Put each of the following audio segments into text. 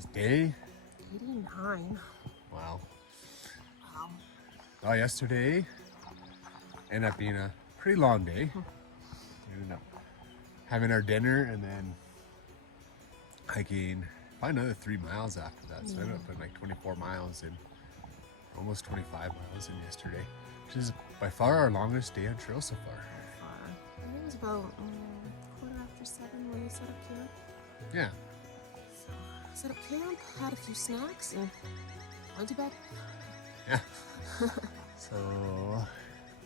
this day? 89. Wow. Wow. Oh, yesterday ended up being a pretty long day. We ended up having our dinner and then hiking probably another 3 miles after that. So I ended up putting like 24 miles in, almost 25 miles in yesterday, which is by far our longest day on trail so far. I think it was about 7:15 when we set up camp. Yeah. So set up camp, had a few snacks, and went to bed. Yeah. So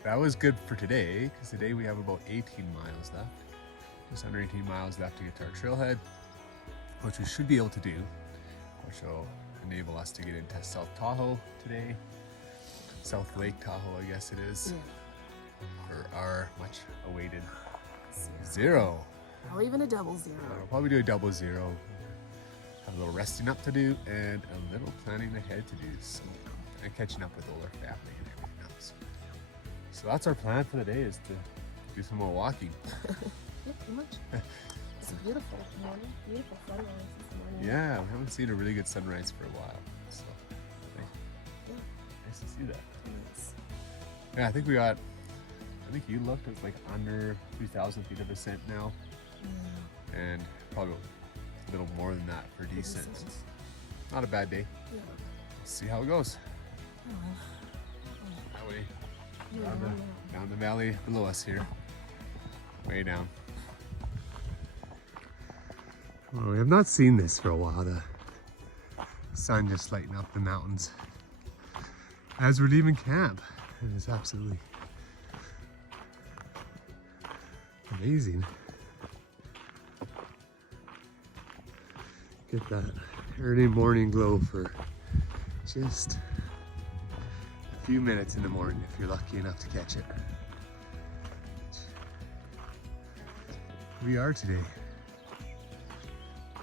that was good for today, because today we have about 18 miles left. Just under 18 miles left to get to our trailhead, which we should be able to do, which will enable us to get into South Tahoe today. South Lake Tahoe, I guess it is, for our much awaited zero. Or even a double zero. We'll probably do a double zero. Have a little resting up to do and a little planning ahead to do, so, and catching up with older family and everything else. So that's our plan for the day, is to do some more walking. Yeah, pretty much. It's a beautiful morning, beautiful sunrise this morning. Yeah, we haven't seen a really good sunrise for a while, so Yeah. nice to see that. Nice. Yeah, I think you looked, it's like under 3,000 feet of ascent now, and probably a little more than that for descent. Not a bad day. Yeah. Let's see how it goes. Oh, That way, well. down the valley below us here, way down. Well, we have not seen this for a while, the sun just lighting up the mountains as we're leaving camp. It is absolutely amazing. Get that early morning glow for just a few minutes in the morning if you're lucky enough to catch it. We are today.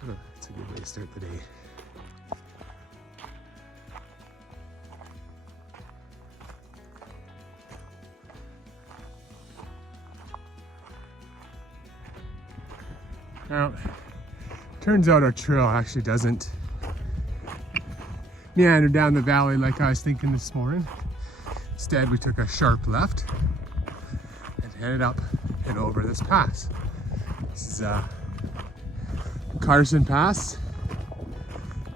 Oh, that's a good way to start the day. Now, turns out our trail actually doesn't meander down the valley like I was thinking this morning. Instead, we took a sharp left and headed up and over this pass. This is Carson Pass,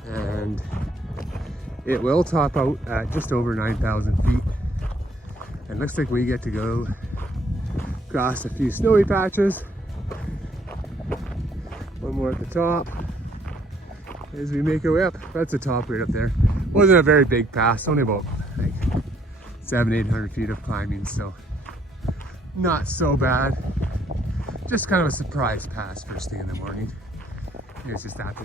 and it will top out at just over 9,000 feet. And looks like we get to go across a few snowy patches. One more at the top as we make our way up. That's the top right up there. Wasn't a very big pass, only about like 700-800 feet of climbing, so not so bad. Just kind of a surprise pass first thing in the morning. It's just after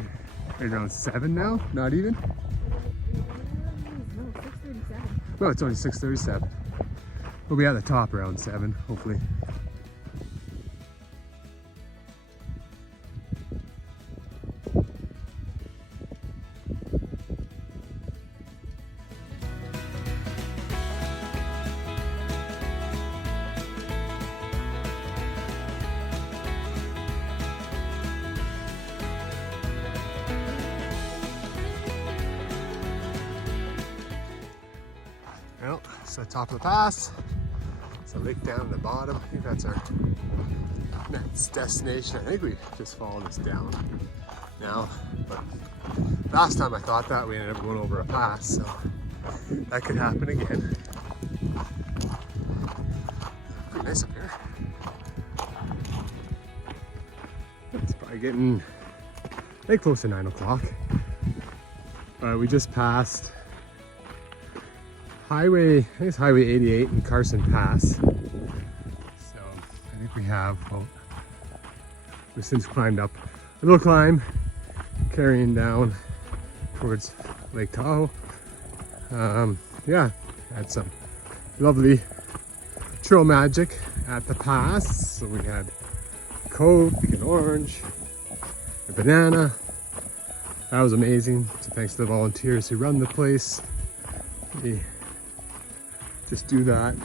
right around 7 now, not even. No, 6:37. Well, it's only 6:37. We'll be at the top around 7, hopefully. Well, it's the top of the pass. It's a lake down at the bottom. I think that's our next destination. I think we just followed this down now, but last time I thought that we ended up going over a pass, so that could happen again. Pretty nice up here. It's probably getting like close to 9 o'clock. We just passed Highway, I think it's Highway 88 and Carson Pass. So I think we have, well, we've since climbed up a little climb, carrying down towards Lake Tahoe. Yeah, had some lovely trail magic at the pass. So we had Coke, an orange, a banana. That was amazing. So thanks to the volunteers who run the place. They just do that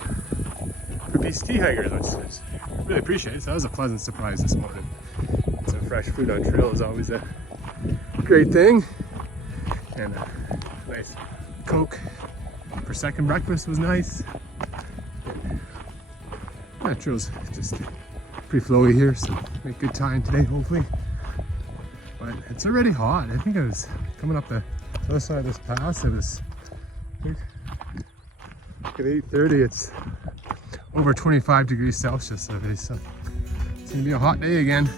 for BCT hikers, which I really appreciate. So that was a pleasant surprise this morning. Some fresh food on trail is always a great thing. And a nice Coke for second breakfast was nice. Metro's just pretty flowy here, so make good time today, hopefully. But it's already hot. I think I was coming up the other side of this pass. It was, I think, at 8:30. It's over 25 degrees Celsius today, so it's gonna be a hot day again.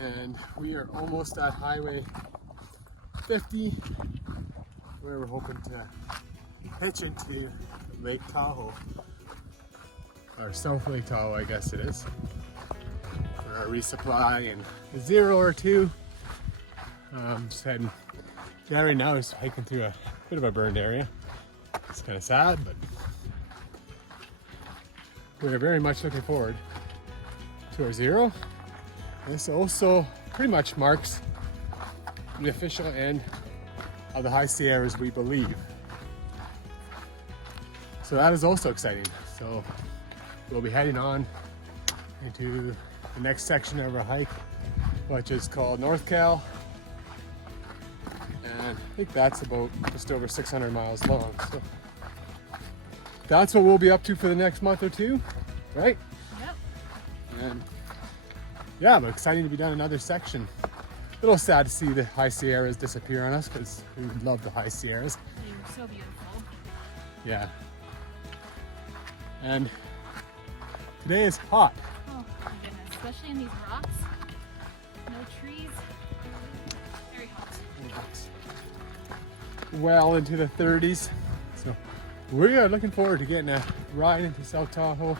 And we are almost at Highway 50, where we're hoping to hitch into Lake Tahoe, or South Lake Tahoe, I guess it is, for our resupply and a 0 or 2. Just heading, yeah, right now is hiking through a bit of a burned area. It's kind of sad, but we're very much looking forward to our 0. This also pretty much marks the official end of the High Sierras, we believe. So that is also exciting. So we'll be heading on into the next section of our hike, which is called North Cal. And I think that's about just over 600 miles long. So that's what we'll be up to for the next month or 2, right? Yep. And yeah, but exciting to be done another section. A little sad to see the High Sierras disappear on us, because we love the High Sierras. They were so beautiful. Yeah. And today is hot. Oh my goodness, especially in these rocks. No trees. Very hot. Well into the 30s. So we are looking forward to getting a ride into South Tahoe,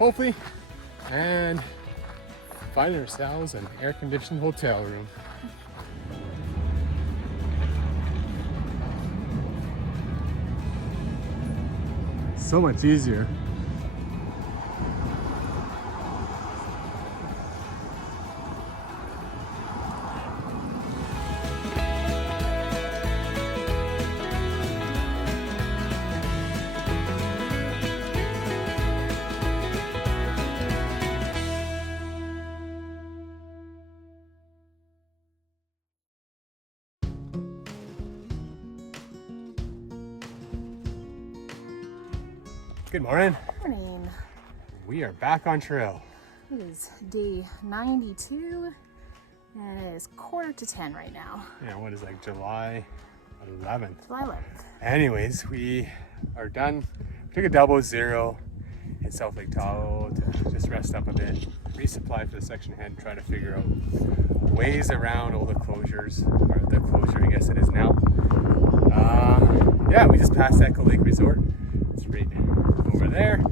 hopefully, and finding ourselves an air-conditioned hotel room. So much easier. Good morning. Morning. We are back on trail. It is day 92 and it is 9:45 right now. Yeah, what is like July 11th? July 11th. Anyways, we are done. We took a double 0 in South Lake Tahoe to just rest up a bit, resupply for the section ahead, and try to figure out ways around all the closures, or the closure I guess it is now. Yeah, we just passed Echo Lake Resort. It's right over there.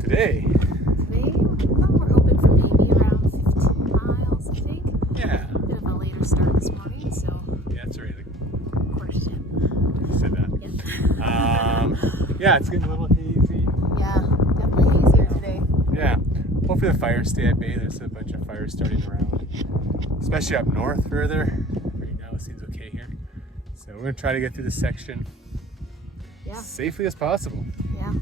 Today we're open for maybe around 15 miles, I think. Yeah. Bit of a later start this morning, so. Yeah, it's already like 9:45. you said that. Yeah, it's getting a little hazy. Yeah, definitely hazier today. Yeah. Hopefully the fires stay at bay. There's a bunch of fires starting around, especially up north further. Right now it seems okay here. So we're gonna try to get through this section safely as possible. Yeah. So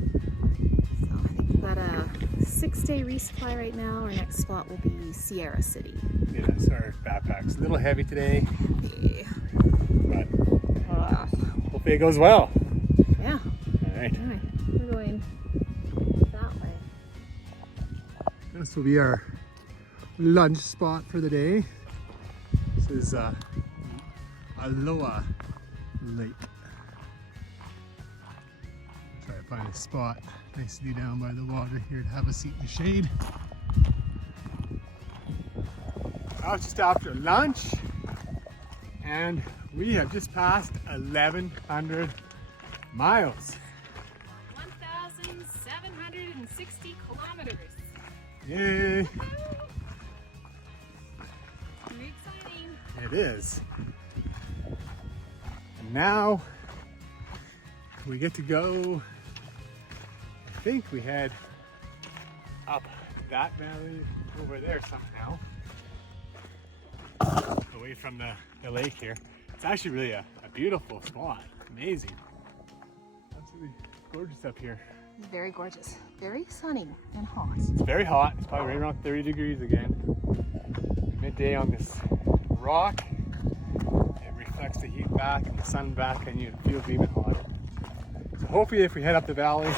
I think we've got a 6-day resupply right now. Our next spot will be Sierra City. Yeah, so our backpack's a little heavy today, but hopefully it goes well. Yeah. All right. All right. We're going that way. This will be our lunch spot for the day. This is Aloha Lake. Try to find a spot nicely down by the water here to have a seat in the shade. It's just after lunch, and we have just passed 1,100 miles. 1,760 60 kilometers. Yay! Very exciting. It is. And now we get to go, I think we head up that valley over there somehow, away from the lake here. It's actually really a beautiful spot. Amazing. Absolutely gorgeous up here. It's very gorgeous. Very sunny and hot. It's very hot. It's probably right around 30 degrees again. Midday on this rock. It reflects the heat back and the sun back, and you feel even hotter. So hopefully if we head up the valley,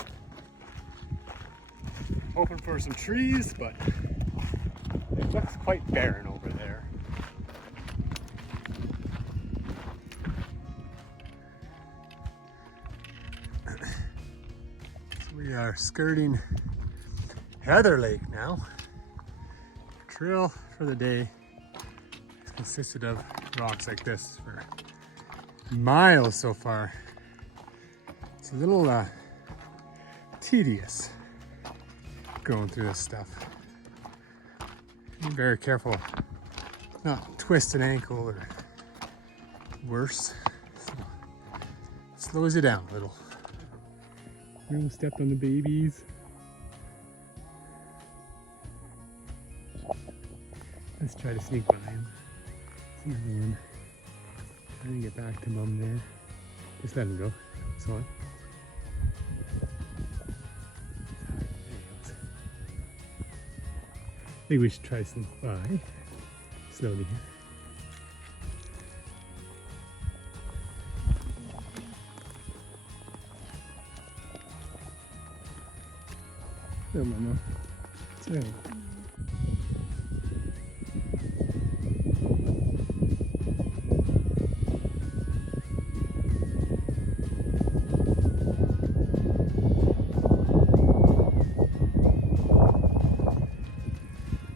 hoping for some trees, but it looks quite barren over there. So we are skirting Heather Lake now. Trail for the day has consisted of rocks like this for miles so far. It's a little tedious going through this stuff. Be very careful not twist an ankle or worse. So it slows you down a little. We almost stepped on the babies. Let's try to sneak by him. There's another one. Trying to get back to mom there. Just let him go. That's on. I think we should try some by slowly here. Hello, Mama. It's right.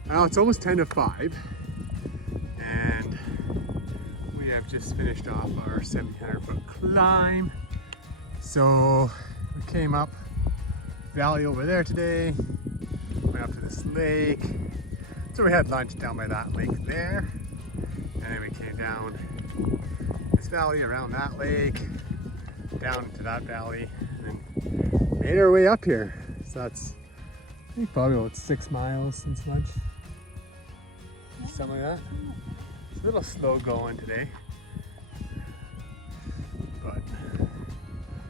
Well, it's almost 10 to 5, and we have just finished off our 1,700-foot climb. So we came up valley over there today, went up to this lake. So we had lunch down by that lake there, and then we came down this valley around that lake, down into that valley, and then made our way up here. So that's, I think, probably about 6 miles since lunch. Something like that. It's a little slow going today, but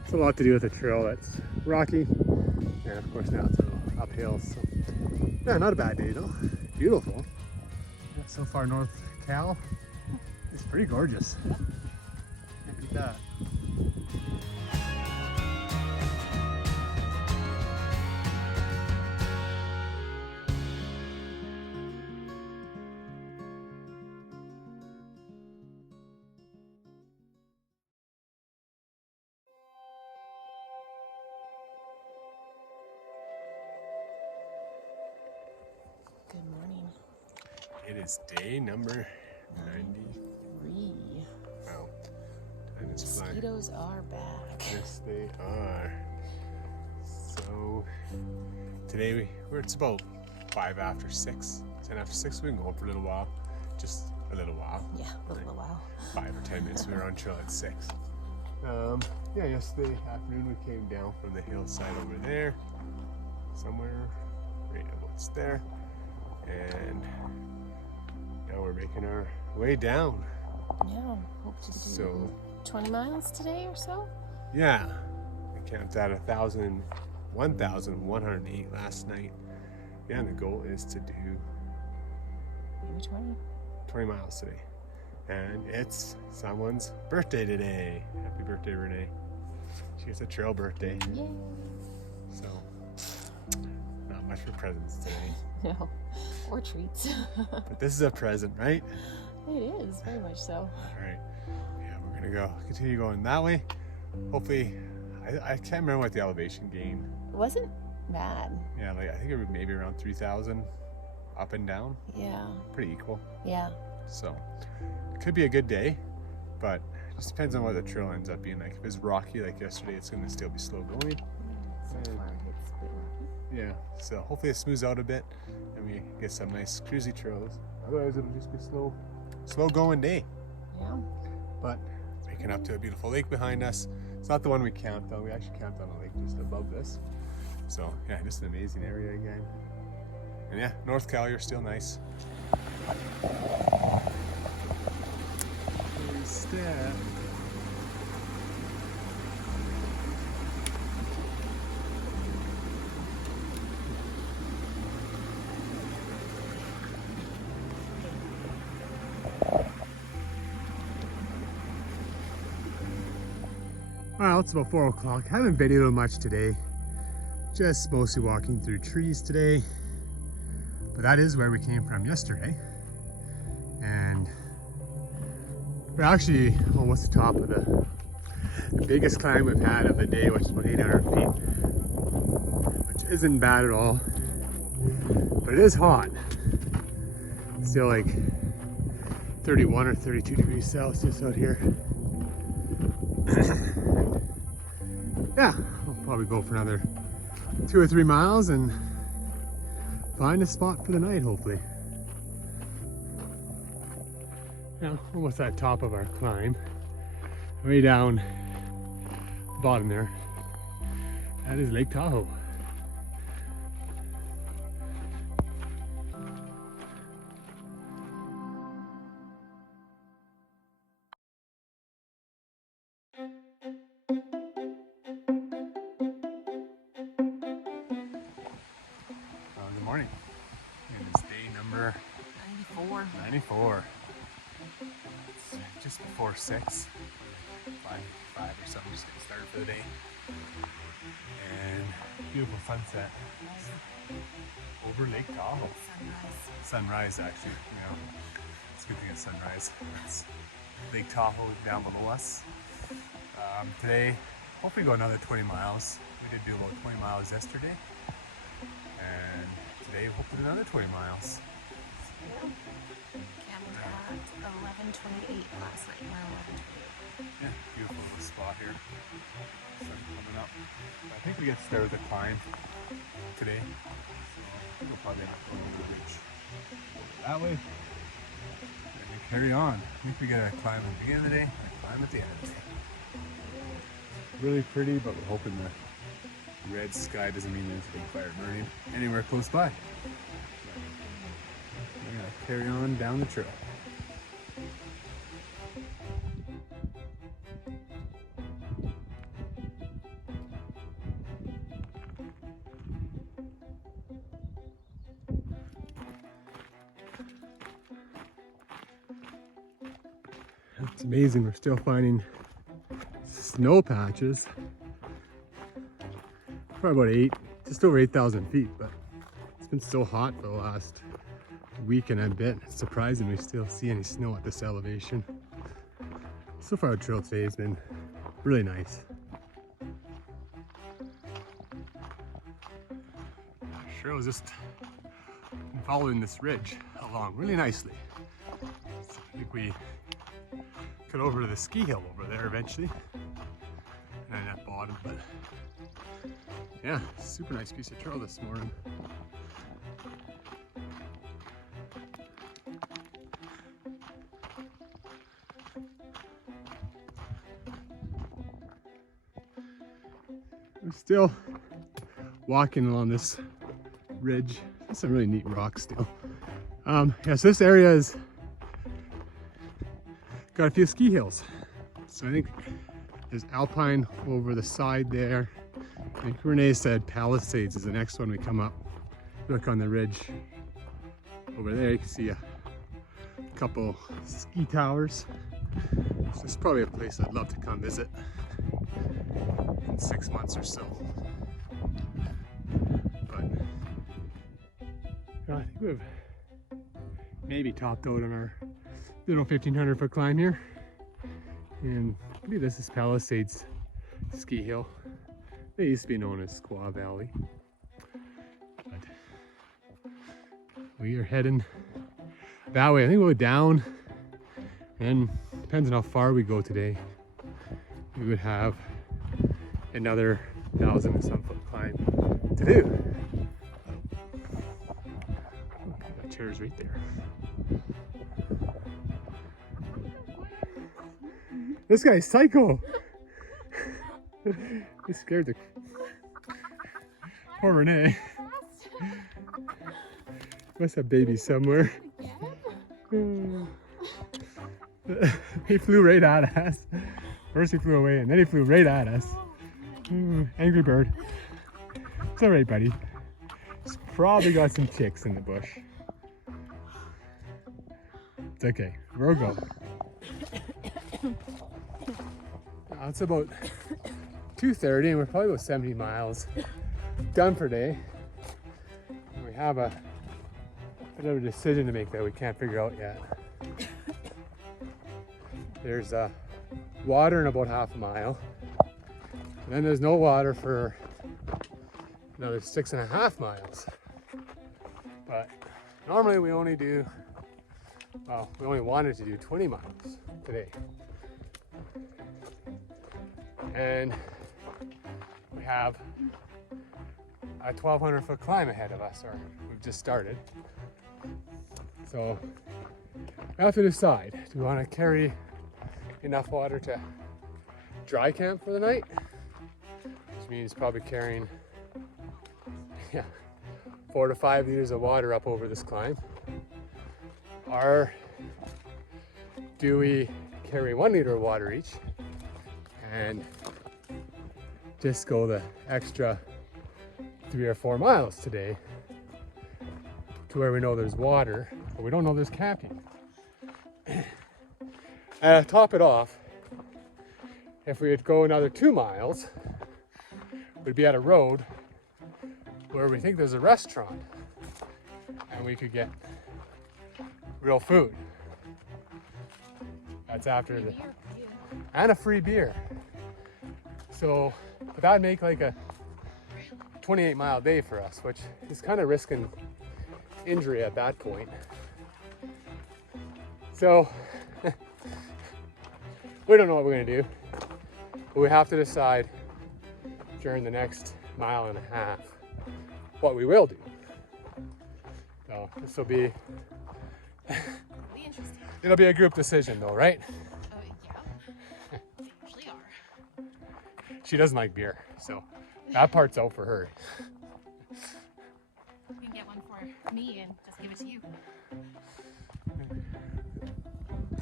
it's a lot to do with a trail that's rocky, and of course now it's a little uphill. So yeah, not a bad day though. Beautiful. Yeah, so far North Cal, it's pretty gorgeous. Can't beat that. Good morning. It is day number 93. Wow. Time is flying. Mosquitoes are back. Yes, they are. So today it's about 5 after 6. 10 after 6, we can go for a little while. Just a little while. Yeah, a little while. 5 or 10 minutes. We were on trail at 6. Yeah, yesterday afternoon we came down from the hillside over there, somewhere right about there, and now we're making our way down. Yeah, hope to do So 20 miles today or so. yeah, I camped at 1,108 last night. Yeah, and the goal is to do Maybe 20 miles today. And it's someone's birthday today. Happy birthday, Renee. She gets a trail birthday. Yay. So, not much for presents today. No, or treats. But this is a present, right? It is, very much so. All right. Yeah, we're gonna continue going that way. Hopefully, I can't remember what the elevation gain. It wasn't bad. Yeah, like I think it was maybe around 3,000 up and down. Yeah. Pretty equal. Yeah. So, it could be a good day, but it just depends on what the trail ends up being like. If it's rocky like yesterday, it's gonna still be slow going. So far, it's a bit rocky. yeah, so hopefully it smooths out a bit and we get some nice cruisy trails. Otherwise it'll just be slow going day. Yeah. But waking up to a beautiful lake behind us. It's not the one we camped on. We actually camped on a lake just above this. So yeah, just an amazing area again. And yeah, North Cal, still nice. Step. Well, it's about 4 o'clock. Haven't videoed much today. Just mostly walking through trees today. But that is where we came from yesterday. And we're actually almost the top of the biggest climb we've had of the day, which is about 800 feet. Which isn't bad at all. But it is hot. It's still like 31 or 32 degrees Celsius out here. Yeah, I'll probably go for another 2 or 3 miles and find a spot for the night, hopefully. Yeah, almost at the top of our climb. Way down the bottom there. That is Lake Tahoe. Good morning. It is day number 94. It's just before 6. 5 or something, just getting started for the day. And beautiful sunset over Lake Tahoe. Sunrise actually, you know. It's a good thing it's sunrise. It's Lake Tahoe down below us. Today, hopefully go another 20 miles. We did do about 20 miles yesterday. And today, hopefully another 20 miles. Camped at 11:28 last night. Yeah, beautiful little spot here. Sun coming up. I think we get started with the climb today. So we'll probably end up going over the ridge that way. And we carry on. I think we get a climb at the beginning of the day and a climb at the end of the day. Really pretty, but we're hoping the red sky doesn't mean there's a big fire burning anywhere close by. We're gonna carry on down the trail. It's amazing, we're still finding snow patches. Probably about just over 8,000 feet, but it's been so hot for the last week and a bit. It's surprising we still see any snow at this elevation. So far, the trail today has been really nice. Sure was just following this ridge along really nicely. So I think we got over to the ski hill over there eventually, and then at bottom, but yeah, super nice piece of trail this morning. We're still walking along this ridge. There's some really neat rocks still. Yeah, so this area is got a few ski hills. So I think there's Alpine over the side there. I think Renee said Palisades is the next one we come up. Look on the ridge over there, you can see a couple ski towers. So it's probably a place I'd love to come visit in 6 months or so. But I think we've maybe topped out on our little 1,500 foot climb here. And I believe this is Palisades Ski Hill. They used to be known as Squaw Valley. But we are heading that way. I think we'll go down, and depends on how far we go today. We would have another 1,000 and some foot climb to do. chair's right there. This guy's psycho. He scared the poor Renee. Must have babies somewhere. He flew right at us. First he flew away and then he flew right at us. Angry bird. It's alright, buddy. He's probably got some chicks in the bush. It's okay. We'll go. It's about 2:30 and we're probably about 70 miles done for day. And we have a bit of a decision to make that we can't figure out yet. There's water in about half a mile. And then there's no water for another 6.5 miles. But normally we only do, well, we only wanted to do 20 miles today. And we have a 1,200-foot climb ahead of us, or we've just started. So we have to decide, do we want to carry enough water to dry camp for the night? Which means probably carrying 4 to 5 liters of water up over this climb. Or do we carry 1 liter of water each and just go the extra 3 or 4 miles today to where we know there's water, but we don't know there's camping. Top it off, if we would go another 2 miles, we'd be at a road where we think there's a restaurant and we could get real food. That's after the, and a free beer. So, but that'd make like a 28-mile day for us, which is kind of risking injury at that point. So, we don't know what we're gonna do, but we have to decide during the next 1.5 miles what we will do. So this will be, interesting. It'll be a group decision though, right? Yeah, they usually are. She doesn't like beer, so that part's out for her. You can get one for me and just give it to you.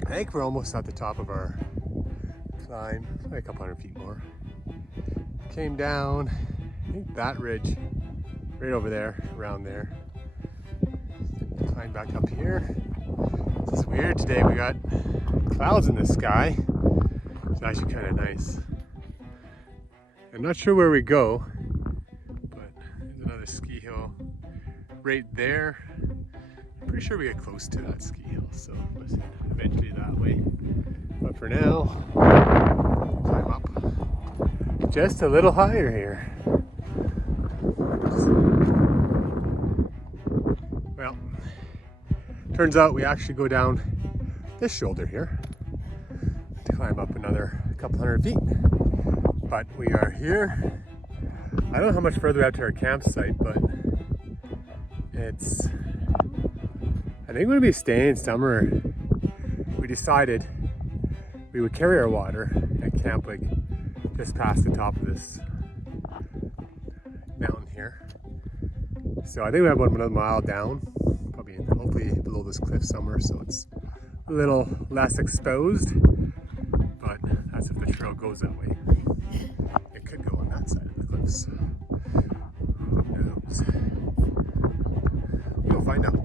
I think we're almost at the top of our climb, like a couple hundred feet more. Came down, I think that ridge, right over there, around there. Climb back up here. This is weird, today we got clouds in the sky. It's actually kind of nice. I'm not sure where we go, but there's another ski hill right there. I'm pretty sure we get close to that ski hill, so let's eventually that way. But for now, climb up just a little higher here. Well, turns out we actually go down this shoulder here to climb up another couple hundred feet. But we are here. I don't know how much further we have to our campsite, but it's, I think we're gonna be staying somewhere. We decided we would carry our water and camp like just past the top of this mountain here. So I think we have about another mile down, probably hopefully below this cliff somewhere, so it's a little less exposed, but that's if the trail goes that way. It could go on that side of the cliffs. Who knows? We'll find out.